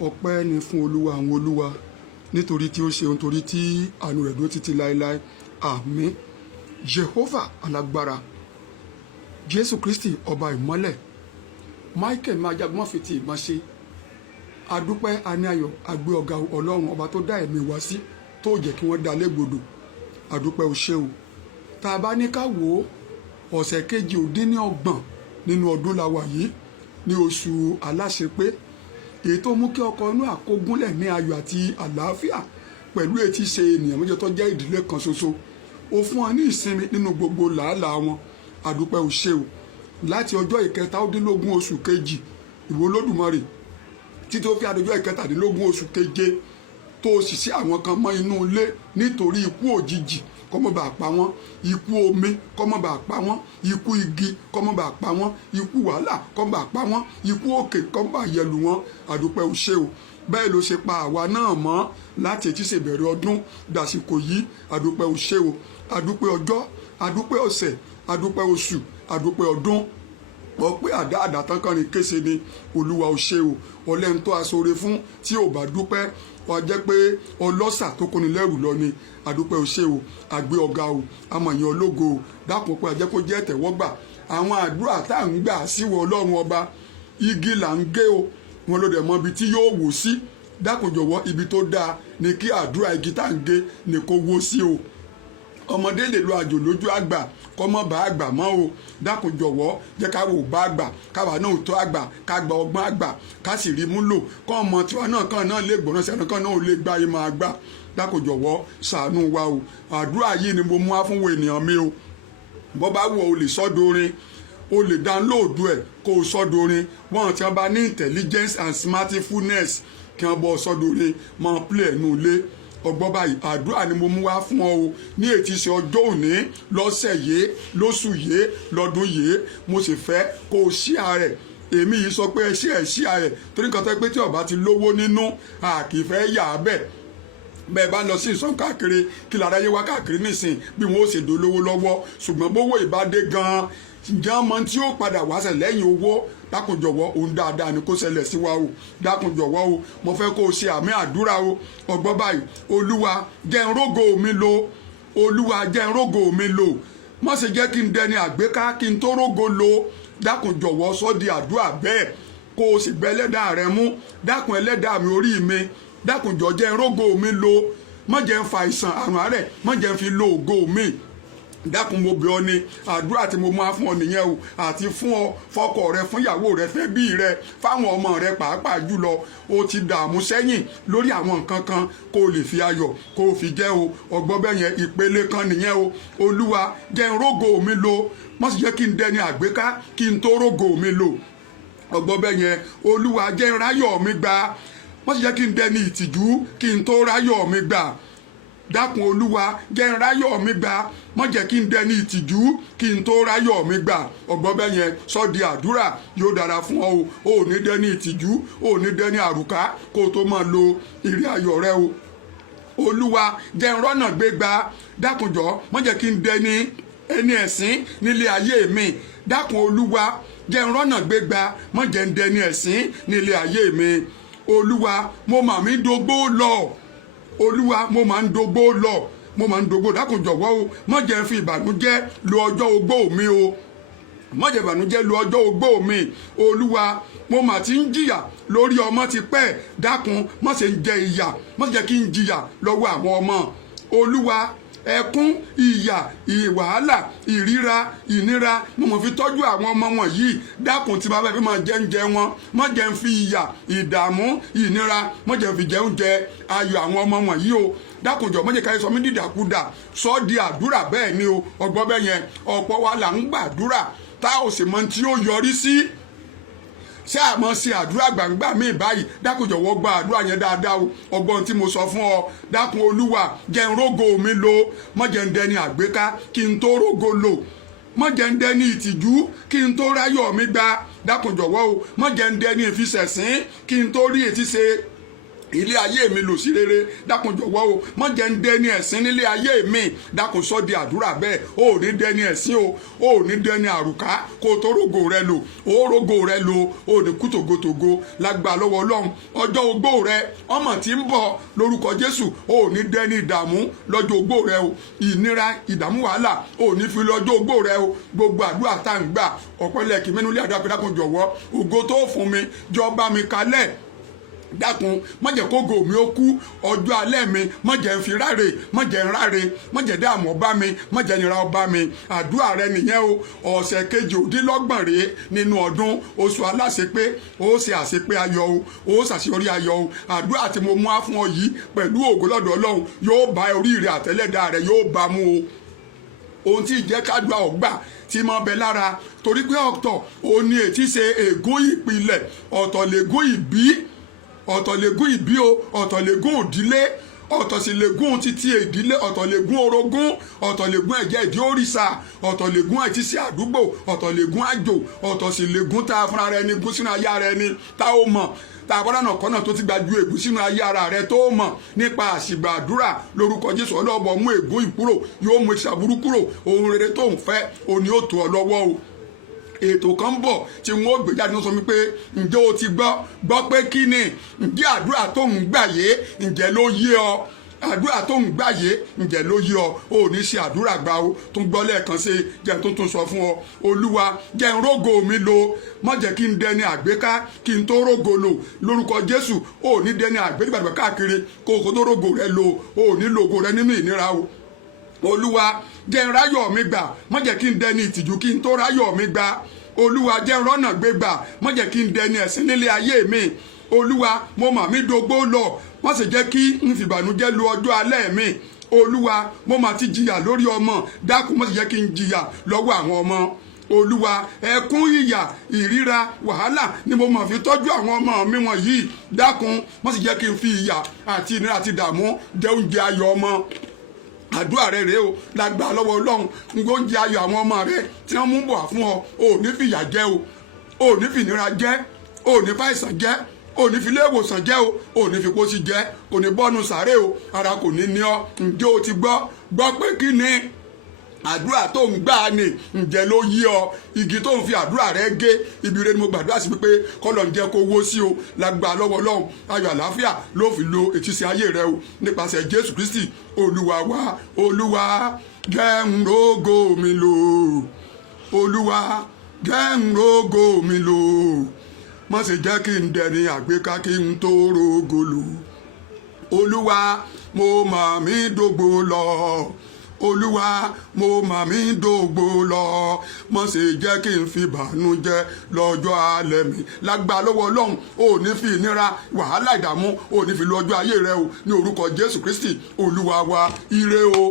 ọpẹ́ ni fún olúwa àwọn olúwa nítorí tí ó ṣe ohun torí tí àánú rẹ̀ dúró títí láéláé àmín. Jehovah alágbára, Jésù Kristi ọba ìmọ́lẹ̀, Michael májagun má fi ti ìbọn ṣe. Adúpẹ́ aní ayọ̀ agbé ọ̀gá ọlọ́run ọba tó dá ẹ̀mí wá sí tó jẹ́ kí wọ́n dá légbodò. Adúpẹ́ o ṣé o. Tá a bá ní ká wò ó, ọ̀sẹ̀ kejì ó dín ní ọgbọ̀n nínú ọdún la wà yìí ní oṣù aláṣepé, èyí tó mú kí ọkọ̀ inú àkógúnlẹ̀ ní ayọ̀ àti àlàáfíà pẹ̀lú etí ṣe ènìyàn méjì tó jẹ́ ìdílé kan ṣoṣo. Ó fún wọn ní ìsinmi nínú gbogbo làálàá wọn. Adúpẹ́ o ṣé o. Láti ọjọ́ ìkẹtàdínlógún oṣù kejì ìwọ Olódùmarè títí ó fi àdójọ́ ìkẹtàdínlógún oṣù keje tó sì sí àwọn kan mọ́ inú ilé nítorí ikú òjijì kó má bàa pa wọ́n, ikú omi kó má bàa pa wọ́n, ikú igi kó má bàa pa wọ́n, ikú wàhálà kó má bàa pa wọ́n, ikú òkè kó má bàa yẹlù wọ́n. Adúpẹ́ o ṣé o. Bẹ́ẹ̀ ló ṣe pa àwa náà mọ́ láti etí ṣèbẹ̀rẹ̀ ọdún dàsìkò yìí. Adúpẹ́ o ṣé o. Adúpẹ́ ọjọ́, adúpẹ́ ọ̀sẹ̀, adúpẹ́ oṣù, adúpẹ́ ọdún. Ọpẹ́ àdá tán kan rìn kése ni. Olúwa o ṣé o. Ọlẹ́ni tó aṣọre fún tí ò bá dúpẹ́ wàá jẹ́ pé ọlọ́ṣà tó kóni lẹ́rù lọ ni. Adúpẹ́ o ṣé o. Àgbé ọ̀gá o. Amọ̀yàn ológo o. Dákun pé ajẹ́ kó jẹ́ tẹ̀wọ́gbà. Àwọn àdúrà tá à ń gbà síwọ ọlọ́run ọba, igi là ń gé o. Wọn ló dẹ̀ mọ ibi tí yóò wò sí. Dákun jọ̀wọ́ ibi tó dáa ni kí àdúrà igi tá à ń gé ni kó wó sí o. Ọmọdé lè lo àjò lójú àgbà kọ́ mọ́ bá àgbà mọ́ o. Dákun jọ̀wọ́ jẹ́ ká wò bá àgbà káwa náà tó àgbà ká gba ọgbọ́n àgbà ká sì rí múlò kọ́ ọmọ tiwa náà kan náà lè gbọ́ràn sẹ́nu kan náà ò lè gba ìmọ̀ àgbà. Dákun jọ̀wọ́ ṣàánú wa o. Àdúrà yìí ni mo mú wá fún ènìyàn mi o. Bọ́ bá wù ọ́ o lè sọ́dọ̀rin, o lè download ẹ̀ kó o sọ́dọ̀rin. Wọ́n tí wọ́n bá ní intelligence and smartphoness kí wọ́n bọ́ sọ́dọ̀rin máa play ẹ̀nu ilé. Ọgbọ́n báyìí àdúrà ni mo mú wá fún ọ o ní ètí ṣe ọjọ́ òní lọ́sẹ̀ yìí lóṣù yìí lọ́dún yìí. Mo sì fẹ́ kó o share rẹ̀. Èmi yìí sọ pé ẹ share rẹ̀ torí nǹkan tó pé tí ọba ti lówó nínú a kì í fẹ́ yà á bẹ̀. Bẹ́ẹ̀ bá lọ sí ìsọ̀ káàkiri kí lára yé wá káàkiri nísìn bí wọ́n ó ṣe dolówó lọ́wọ́ ṣùgbọ́n bówó ìbádé gan-an ǹjẹ́ ọmọ tí ó padà wá ṣe lẹ́yìn owó. Dákun jọ̀wọ́ ohun dáadáa ni kó ṣẹlẹ̀ sí wa o. Dákun jọ̀wọ́ o. Mo fẹ́ kó o ṣe àmì àdúrà o. Ọgbọ́n báyìí Olúwa jẹ́ n rógo mi lò. Olúwa jẹ́ n rógo mi lò. Má ṣe jẹ́ kí n dẹni àgbéká kí n tó rógo lò. Dákun jọ̀wọ́ sọ di àdúrà bẹ́ẹ̀ kó o sì gbẹ́ ẹlẹ́dàá rẹ mú. Dákun ẹlẹ́dàá mi orí mi. Dákun jọ̀ọ́ jẹ́ n rógo mi lò. Má jẹ́ n fa àìsàn àrùn àárẹ̀ má jẹ́ n fi lo ògo mi. Dákun mo bẹ̀ ọ́ ni àdúrà tí mo máa fún ọ nìyẹn o. Àti fún ọ fọ́kọ rẹ fún ìyàwó rẹ fẹ́ bí rẹ fáwọn ọmọ rẹ pàápàá jùlọ. O ti dààmú sẹ́yìn lórí àwọn nǹkan kan kó o lè fi ayọ̀ kó o fi jẹ́ o. Ọgbọ́n bẹ́ẹ̀ yẹn ìpele kan nìyẹn o. Olúwa jẹ́ n rógo mi lò. Má sì jẹ́ kí n dẹni àgbéká kí n tó rógo mi lò. Ọgbọ́n bẹ́ẹ̀ yẹn Olúwa jẹ́ n ráyọ̀ mi gbà. Má sì jẹ́ kí n dẹni ìtìjú kí n tó ráyọ̀ mi gbà. Dákun Olúwa jẹ́ n ráyọ̀ mi gbà. Má jẹ́ kí n dẹni ìtìjú kí n tó ráyọ̀ mi gbà. Ọgbọ́n bẹ́ẹ̀ yẹn sọ di àdúrà yóò dára fún ọ o. O ò ní dẹni ìtìjú o ò ní dẹni àrùká kó o tó máa lo ìrìn ayọ̀ rẹ o. Olúwa jẹ́ n rọ́nà gbé gbà. Dákun jọ̀ọ́ má jẹ́ kí n dẹni ẹni ẹ̀sín nílé ayé mi. Dákun Olúwa jẹ́ n rọ́nà gbé gbà. Má jẹ́ n dẹni ẹ̀sín nílé ayé mi. Olúwa mo mà mí dogbó lọ. Olúwa mo mà ń dogbó lọ. Mo máa ń dogbo. Dákun jọ̀wọ́ o má jẹ́ fi ìbànújẹ́ lo ọjọ́ ogbó mi o. Má jẹ́ ìbànújẹ́ lo ọjọ́ ogbó mi. Olúwa mo mà ti ń jìyà lórí ọmọ ti pẹ́. Dákun má ṣe ń jẹ ìyà má jẹ́ kí n jìyà lọ́wọ́ àwọn ọmọ. Olúwa ẹkún ìyà ìwàhálà ìríra ìnira mo mọ̀ fi tọ́jú àwọn ọmọ wọn yìí. Dákun tí bàbá fi máa jẹ oúnjẹ wọn má jẹ́ ń fi ìyà ìdààmú ìnira má jẹ́ ń fi jẹ oúnjẹ ayọ̀ àwọn ọmọ wọn yìí o. Dákun jọ̀ọ́ má jẹ́ ká sọ mí dìdàkudà sọ di àdúrà bẹ́ẹ̀ ni o. Ọgbọ́n bẹ́ẹ̀ yẹn ọ̀pọ̀ wa là ń gbàdúrà tá ò sì mọ tí ó yọrí sí. Ṣé àmọ́ ṣe àdúrà gbàngbà míì báyìí. Dákun jọ̀wọ́ gba àdúrà yẹn dáadáa o. Ọgbọ́n tí mo sọ fún ọ. Dákun Olúwa jẹ́ n rógo mi lò. Má jẹ́ n dẹni àgbéká kí n tó rógo lò. Má jẹ́ n dẹni ìtìjú kí n tó ráyọ̀ mi gbà. Dákun jọ̀wọ́ o má jẹ́ n dẹni ìfisẹ̀sín kí n tó rí etí ṣe ilé ayé mi lò sí rere dákun jọ̀wọ́ o má jẹ́ ń dẹni ẹ̀sín nílé ayé mi dákun sọ di àdúrà bẹ́ẹ̀ o ò ní dẹni ẹ̀sín o ò ní dẹni àrùká kó o tó rògo rẹ lò o rògo rẹ lò o ní kú tògótògó lágbà lọ́wọ́ Ọlọ́run ọjọ́ ogbó rẹ ọmọ tí ń bọ̀ lórúkọ Jésù o ò ní dẹni ìdààmú lọ́jọ́ ogbó rẹ o ìnira ìdààmú wàhálà o ò ní fi lọ́jọ́ ogbó rẹ o gbogbo àdúrà tá à ń gbà ọ̀pọ̀lẹ́kì mẹ́nu ilé àdúrà pé dákun jọ̀wọ́ ògo tó fún mi jọba mi kalẹ̀ dákun má jẹ́ kó go mi ó kú ọjọ́ alẹ́ mi má jẹ́ ń fi ráre má jẹ́ ń ráre má jẹ́ dààmú ọba mi má jẹ́ nira ọba mi àdúrà rẹ nìyẹn o ọ̀sẹ̀ kejì òdínlọ́gbọ̀n rèé nínú ọdún oṣù aláṣepé ó ṣe àṣepé ayọ̀ o ó ṣàṣeyọrí ayọ̀ o àdúrà tí mo mú á fún ọ yìí pẹ̀lú ògo lọ́dọ̀ Ọlọ́run yóò bá orí rẹ àtẹ́lẹ́dà rẹ yóò bá mú o ohun tí ìjẹ́ kádùá ọ̀gbà tí mo bẹ lára torí pé ọ̀tọ̀ òní ètí ṣe ègún ìpìlẹ̀ ọ̀tọ̀ lègún ìbí ọ̀tọ̀ lègún ìbí o ọ̀tọ̀ lègún òdílé ọ̀tọ̀ sì lègún títí ìdílé ọ̀tọ̀ lègún orogún ọ̀tọ̀ lègún ẹ̀jẹ̀ ìdí òrìṣà ọ̀tọ̀ lègún ẹ̀tísí àdúgbò ọ̀tọ̀ lègún àjò ọ̀tọ̀ sì lègún tá a fúnra rẹ ní gún sínú ayé ara ẹni tá ó mọ̀ tá a bọ́dà náà kọ́nà tó ti gba ju ègún sínú ayé ara rẹ tó mọ̀ nípa àṣìgbà àdúrà lórúkọ Jésù ọlọ́ọ̀bọ̀ mú ègún ìkúrò yóò mú ìṣàbúrú kúrò ohun rere tó ń fẹ́ òní ó tó ọ lọ́wọ́ o ètò kan ń bọ̀ tí wọ́n ó gbé jáde ní sọ mi pé ǹjẹ́ o ti gbọ́ pé kí ni ǹjẹ́ àdúrà tó ń gbà yé ǹjẹ́ ló yé ọ àdúrà tó ń gbà yé ǹjẹ́ ló yé ọ ò ní ṣe àdúrà gbà o tó ń gbọ́ lẹ́ẹ̀kan sí jẹ́ tó tún sọ fún ọ Olúwa jẹ́ ń rógo mi lò má jẹ́ kí n dẹni àgbéká kí n tó rógo lò lórúkọ Jésù ò ní dẹni àgbégbàgbà káàkiri kó o tó rógo rẹ lò ò ní lògo rẹ nínú ìnira o Olúwa jẹ́ ń ráyọ̀ mi gbà má jẹ́ kí n dẹni ìtìjú kí n tó ráyọ̀ mi gbà Olúwa jẹ́ ń rọ́nà gbé gbà má jẹ́ kí n dẹni ẹ̀sín nílé ayé mi Olúwa mo mà mí dógbó lọ má sì jẹ́ kí n fìbànújẹ́ lu ọjọ́ alẹ́ mi Olúwa mo mà ti jìyà lórí ọmọ dákun má sì jẹ́ kí n jìyà lọ́wọ́ àwọn ọmọ Olúwa ẹkún ìyà ìríra wàhálà ni mo mà fi tọ́jú àwọn ọmọ mi wọ̀nyí dákun má sì jẹ́ kí n fi ìyà àti ìnira àti ìdààmú jẹ oúnjẹ ayọ̀ ọmọ àdúrà rẹ rèé o lágbà lọ́wọ́ Ọlọ́run ń gbóúnjẹ ayọ̀ àwọn ọmọ rẹ tí wọ́n mú bọ̀ fún ọ ò ní fìyà jẹ o ò ní fìnira jẹ ò ní fàìsàn jẹ ò ní fi ilé ìwòsàn jẹ o ò ní fi pósí jẹ ò ní bọ́nu sàárè o ara kò ní ní ọ ǹjẹ́ o ti gbọ́ pé kí ni àdúrà tó ń gbà ní ǹjẹ́ ló yí ọ igi tó ń fi àdúrà rẹ gé ibi rẹ ni mo gbàdúrà sí pé kọ́lọ̀ ń jẹ́ kó wó sí o lágbà lọ́wọ́ Ọlọ́run ayọ̀ àlàáfíà ló fi lo ètísí ayé rẹ o nípasẹ̀ Jésù Kristi Olúwa wa Olúwa jẹ́ ń rógo mi lò Olúwa jẹ́ ń rógo mi lò má ṣe jẹ́ kí n dẹni àgbéká kí n tó rógo lò Olúwa mo mà mí dógbó lọ Olúwa mo mà mí dógbó lọ má ṣe jẹ́ kí n fi bànújẹ́ lọ́jọ́ alẹ́ mi lágbà lọ́wọ́ Ọlọ́run ò ní fi ìnira wàhálà ìdààmú ò ní fi lu ọjọ́ ayé rẹ o ní orúkọ Jésù Kristi Olúwa wa ire o.